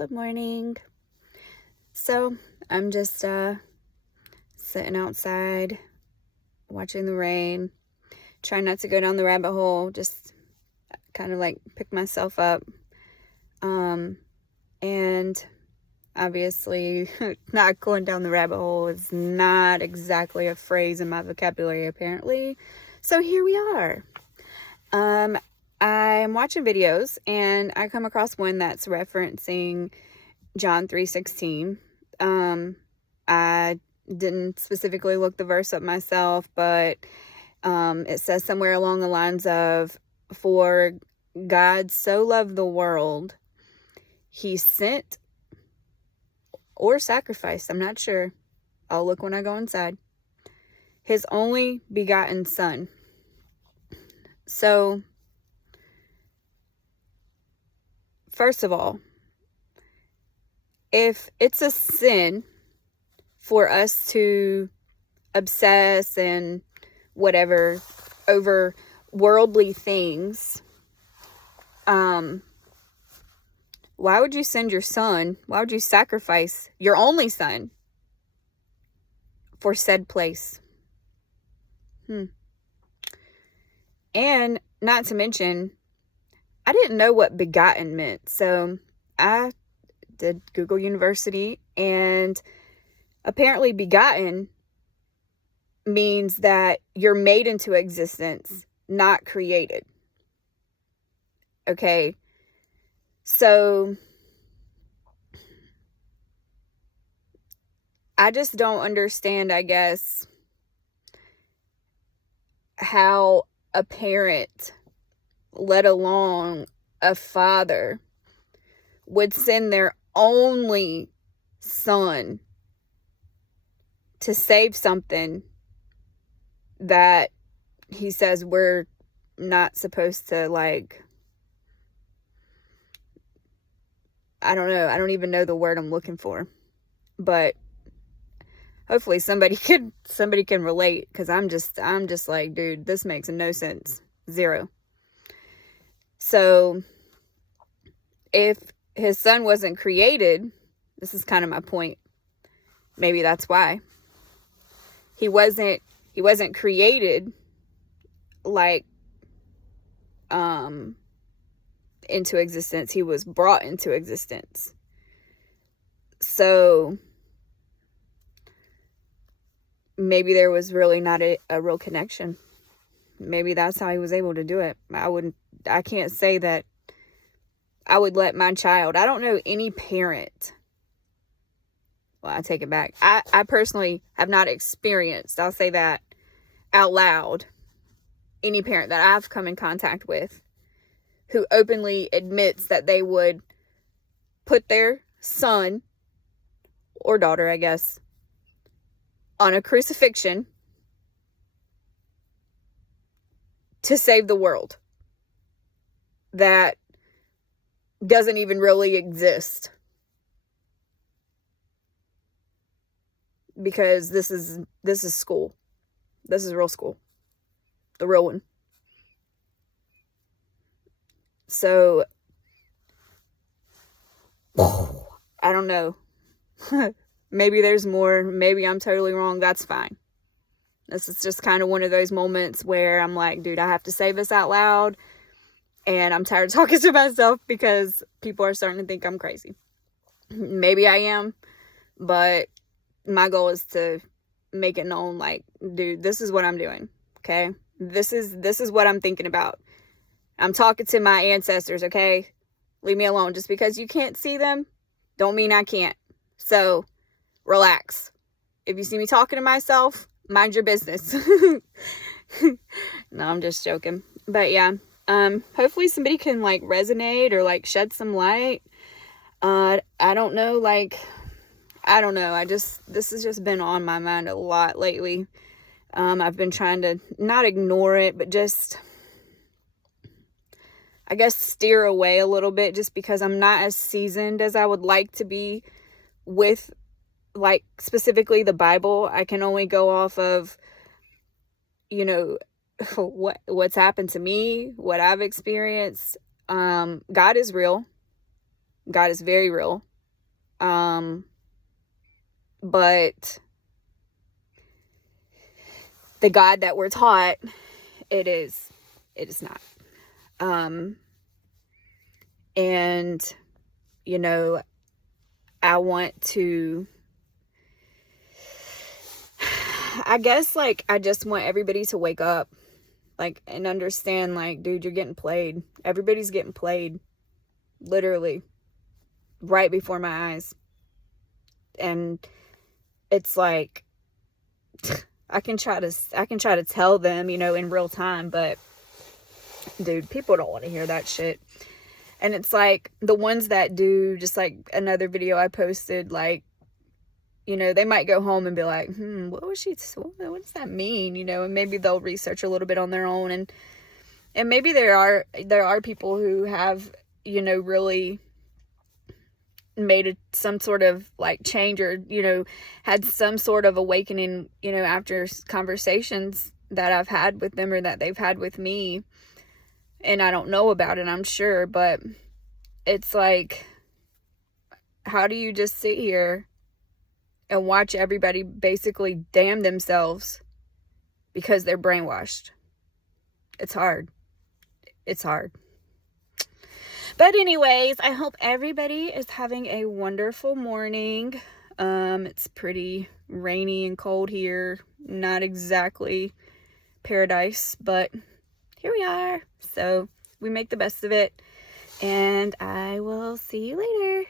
Good morning. So I'm just sitting outside watching the rain, trying not to go down the rabbit hole, just kind of like pick myself up. And obviously not going down the rabbit hole is not exactly a phrase in my vocabulary apparently. So here we are. I'm watching videos and I come across one that's referencing John 3:16. I didn't specifically look the verse up myself, but it says somewhere along the lines of, "For God so loved the world, he sent or sacrificed," I'm not sure, I'll look when I go inside, "his only begotten son." So, first of all, if it's a sin for us to obsess and whatever over worldly things, why would you send your son? Why would you sacrifice your only son for said place? And not to mention, I didn't know what begotten meant. So I did Google University, and apparently begotten means that you're made into existence, not created. Okay. So I just don't understand, I guess, how a parent, let alone a father, would send their only son to save something that he says we're not supposed to, like, I don't know. I don't even know the word I'm looking for, but hopefully somebody can relate, because I'm just like, dude, this makes no sense. Zero. So if his son wasn't created, this is kind of my point. Maybe that's why he wasn't created, like, into existence. He was brought into existence. So maybe there was really not a real connection. Maybe that's how he was able to do it. I can't say that I would let my child, I don't know any parent, well, I take it back. I personally have not experienced, I'll say that out loud, any parent that I've come in contact with who openly admits that they would put their son or daughter, I guess, on a crucifixion to save the world that doesn't even really exist. Because this is school. This is real school. The real one. So I don't know. Maybe there's more. Maybe I'm totally wrong. That's fine. This is just kind of one of those moments where I'm like, dude, I have to say this out loud. And I'm tired of talking to myself because people are starting to think I'm crazy. Maybe I am. But my goal is to make it known, like, dude, this is what I'm doing. Okay? This is what I'm thinking about. I'm talking to my ancestors, okay? Leave me alone. Just because you can't see them, don't mean I can't. So, relax. If you see me talking to myself, mind your business. No, I'm just joking. But yeah, hopefully somebody can, like, resonate or, like, shed some light. I don't know, like, I don't know. This has just been on my mind a lot lately. I've been trying to not ignore it, but just, I guess, steer away a little bit, just because I'm not as seasoned as I would like to be with, like, specifically the Bible. I can only go off of, you know, what's happened to me, what I've experienced. God is real. God is very real. But the God that we're taught, it is not. And, you know, I want to, I guess, like, I just want everybody to wake up, like, and understand, like, dude, you're getting played. Everybody's getting played, literally, right before my eyes. And it's like, I can try to tell them, you know, in real time, but dude, people don't want to hear that shit. And it's like, the ones that do, just like another video I posted, like, you know, they might go home and be like, what does that mean? You know, and maybe they'll research a little bit on their own. And maybe there are people who have, you know, really made some sort of like change, or, you know, had some sort of awakening, you know, after conversations that I've had with them or that they've had with me. And I don't know about it, I'm sure, but it's like, how do you just sit here and watch everybody basically damn themselves because they're brainwashed? It's hard. It's hard. But anyways, I hope everybody is having a wonderful morning. It's pretty rainy and cold here. Not exactly paradise, but here we are. So we make the best of it. And I will see you later.